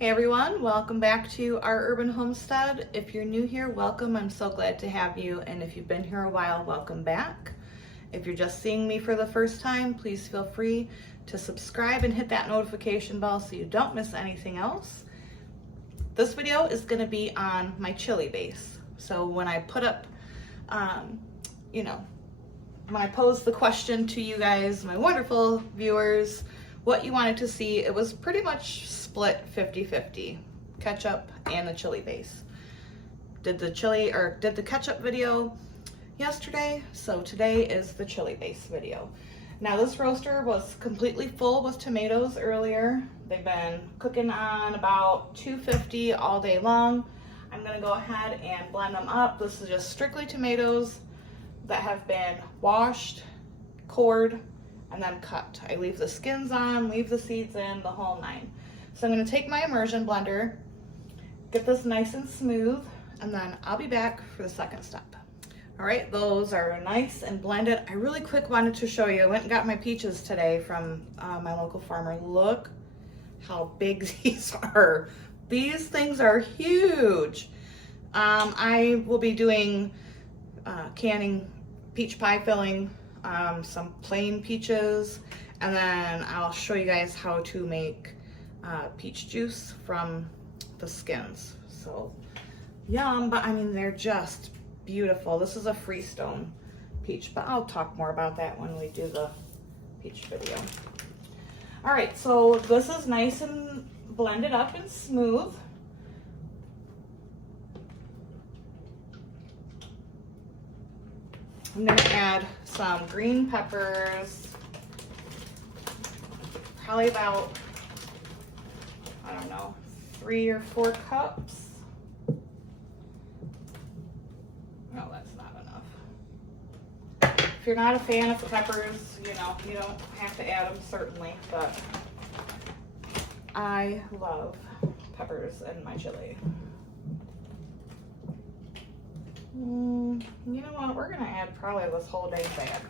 Hey everyone, welcome back to our urban homestead. If you're new here, welcome. I'm so glad to have you. And if you've been here a while, welcome back. If you're just seeing me for the first time, please feel free to subscribe and hit that notification bell so you don't miss anything else. This video is going to be on my chili base. So when I put up, when I posed the question to you guys, my wonderful viewers, what you wanted to see, it was pretty much split 50-50, ketchup and the chili base. Did the ketchup video yesterday, so today is the chili base video. Now this roaster was completely full with tomatoes earlier. They've been cooking on about 250 all day long. I'm gonna go ahead and blend them up. This is just strictly tomatoes that have been washed, cored, and then cut. I leave the skins on, leave the seeds in, the whole nine. So I'm gonna take my immersion blender, get this nice and smooth, and then I'll be back for the second step. All right, those are nice and blended. I really quick wanted to show you, I went and got my peaches today from my local farmer. Look how big these are. These things are huge. I will be doing canning peach pie filling, some plain peaches, and then I'll show you guys how to make peach juice from the skins. So yum, but I mean, they're just beautiful. This is a Freestone peach, but I'll talk more about that when we do the peach video. All right, so this is nice and blended up and smooth. I'm gonna add some green peppers, probably about, I don't know, 3 or 4 cups. No, that's not enough. If you're not a fan of peppers, you don't have to add them, certainly, but I love peppers in my chili. You know what, we're gonna add probably this whole dang bag.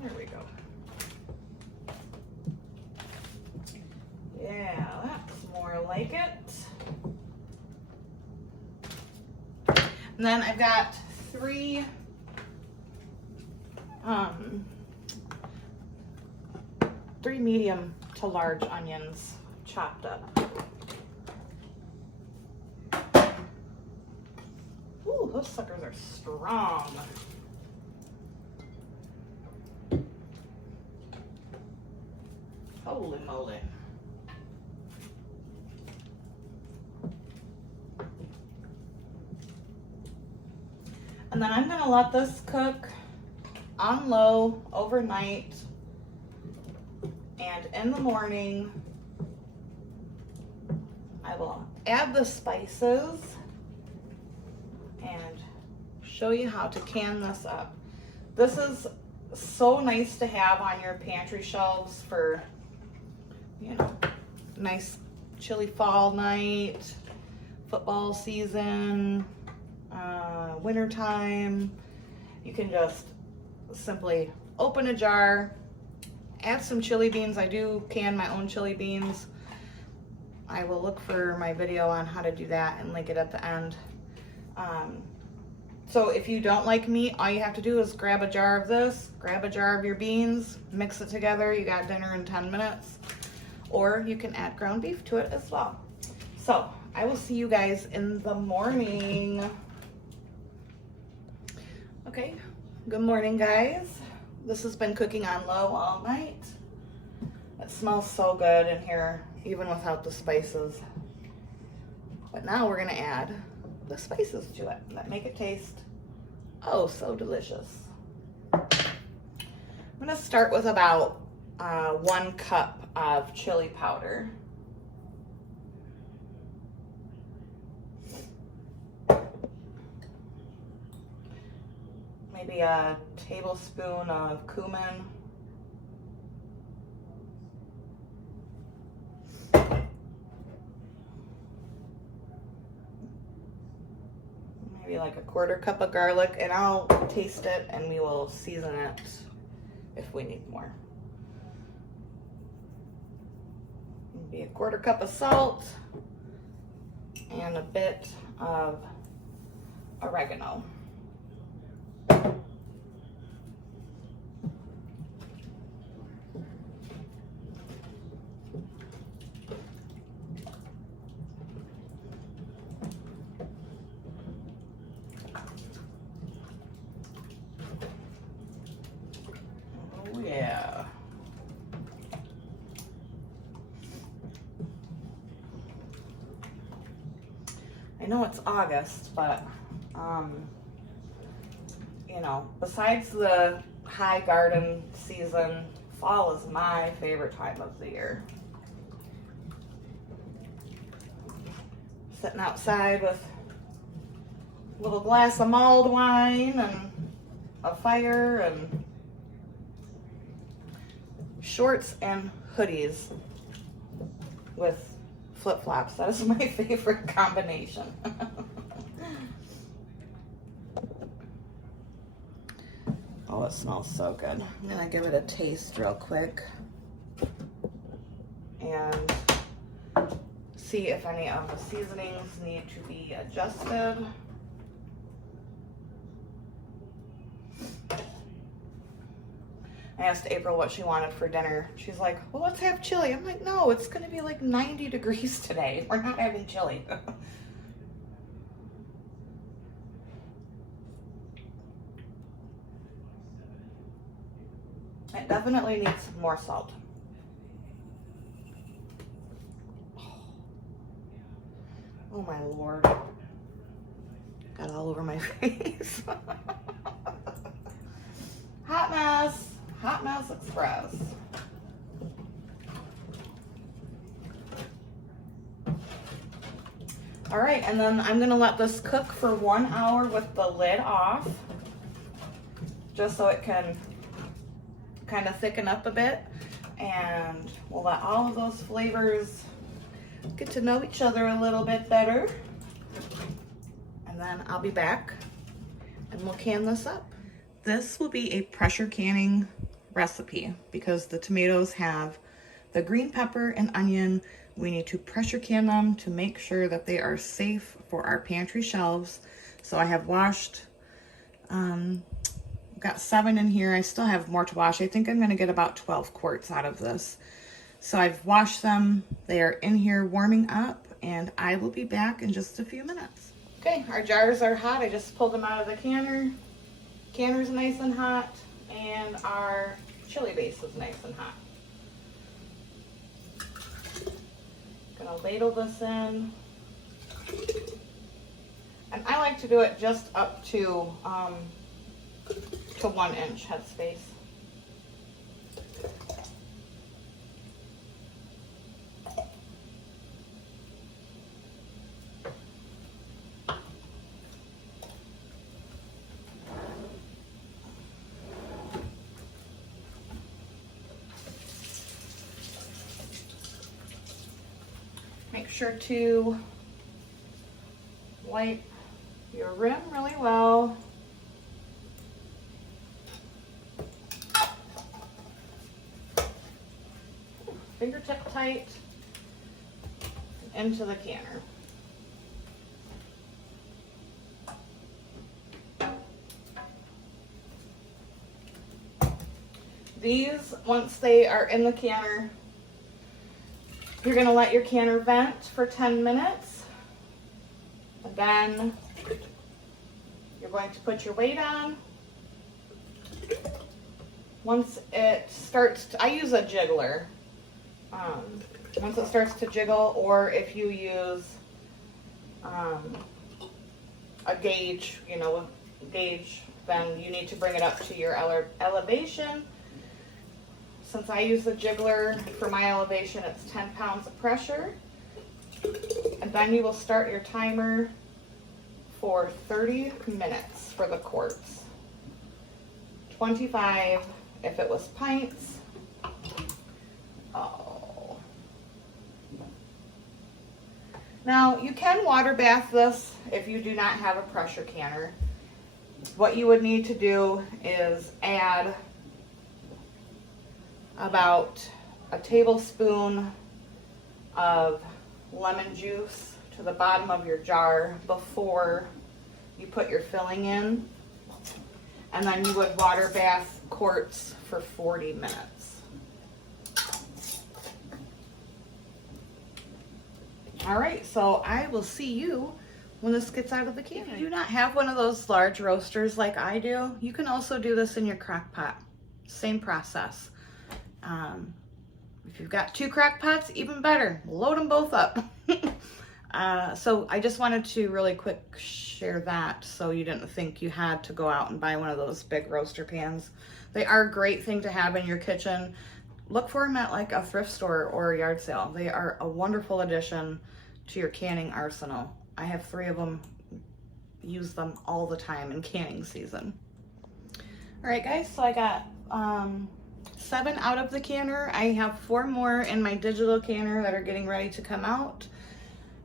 There we go. Yeah, that's more like it. And then I've got 3 medium to large onions chopped up. Ooh, those suckers are strong. Holy moly. And then I'm gonna let this cook on low overnight, and in the morning I will add the spices and show you how to can this up. This is so nice to have on your pantry shelves for, nice chilly fall night, football season, winter time. You can just simply open a jar, add some chili beans. I do can my own chili beans. I will look for my video on how to do that and link it at the end. So if you don't like meat, all you have to do is grab a jar of this, grab a jar of your beans, mix it together. You got dinner in 10 minutes. Or you can add ground beef to it as well. So I will see you guys in the morning. Okay, good morning guys. This has been cooking on low all night. It smells so good in here, even without the spices. But now we're gonna add the spices to it that make it taste oh so delicious. I'm gonna start with about 1 cup of chili powder. Maybe a tablespoon of cumin. Maybe like a 1/4 cup of garlic, and I'll taste it and we will season it if we need more. Be a 1/4 cup of salt and a bit of oregano. Oh yeah. I know it's August, but you know, besides the high garden season, fall is my favorite time of the year. Sitting outside with a little glass of mulled wine and a fire and shorts and hoodies with flip-flops. That is my favorite combination. Oh, it smells so good. I'm gonna give it a taste real quick and see if any of the seasonings need to be adjusted. I asked April what she wanted for dinner. She's like, well, let's have chili. I'm like, no, it's gonna be like 90 degrees today. We're not having chili. It definitely needs more salt. Oh my Lord. Got all over my face. Hot mess. Hot Mess Express. All right, and then I'm gonna let this cook for 1 hour with the lid off, just so it can kind of thicken up a bit, and we'll let all of those flavors get to know each other a little bit better. And then I'll be back and we'll can this up. This will be a pressure canning recipe because the tomatoes have the green pepper and onion. We need to pressure can them to make sure that they are safe for our pantry shelves. So I have washed, got 7 in here. I still have more to wash. I think I'm gonna get about 12 quarts out of this. So I've washed them. They are in here warming up, and I will be back in just a few minutes. Okay, our jars are hot. I just pulled them out of the canner. Canner's nice and hot, and our chili base is nice and hot. Gonna ladle this in. And I like to do it just up to 1 inch headspace. Make sure to wipe your rim really well. Fingertip tight into the canner. These, once they are in the canner, you're gonna let your canner vent for 10 minutes. And then you're going to put your weight on. Once it starts to, I use a jiggler. Once it starts to jiggle, or if you use a gauge, then you need to bring it up to your elevation. Since I use the jiggler for my elevation, it's 10 pounds of pressure. And then you will start your timer for 30 minutes for the quarts. 25 if it was pints. Oh. Now, you can water bath this if you do not have a pressure canner. What you would need to do is add about a tablespoon of lemon juice to the bottom of your jar before you put your filling in. And then you would water bath quarts for 40 minutes. All right, so I will see you when this gets out of the can. If you do not have one of those large roasters like I do, you can also do this in your crock pot. Same process. If you've got 2 crock pots, even better. Load them both up. So I just wanted to really quick share that so you didn't think you had to go out and buy one of those big roaster pans. They are a great thing to have in your kitchen. Look for them at like a thrift store or a yard sale. They are a wonderful addition to your canning arsenal. I have 3 of them, use them all the time in canning season. All right guys, so I got 7 out of the canner. I have 4 more in my digital canner that are getting ready to come out.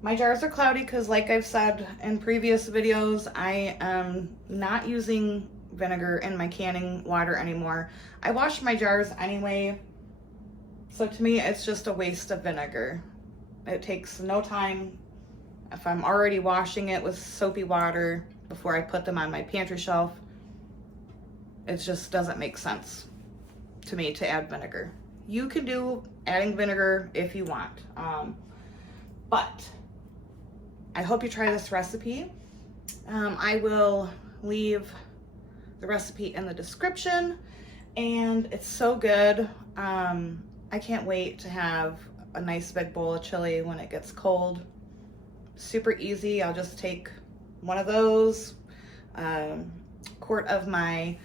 My jars are cloudy because, like I've said in previous videos, I am not using vinegar in my canning water anymore. I wash my jars anyway, so to me it's just a waste of vinegar. It takes no time. If I'm already washing it with soapy water before I put them on my pantry shelf, it just doesn't make sense to me to add vinegar. You can do adding vinegar if you want, but I hope you try this recipe. I will leave the recipe in the description, and it's so good. I can't wait to have a nice big bowl of chili when it gets cold. Super easy. I'll just take one of those, quart of my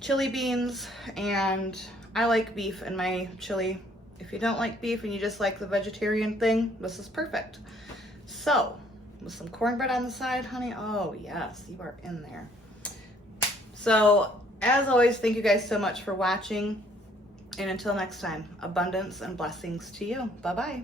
chili beans, and I like beef in my chili. If you don't like beef and you just like the vegetarian thing, this is perfect. So, with some cornbread on the side, honey, oh yes, you are in there. So, as always, thank you guys so much for watching, and until next time, abundance and blessings to you. Bye-bye.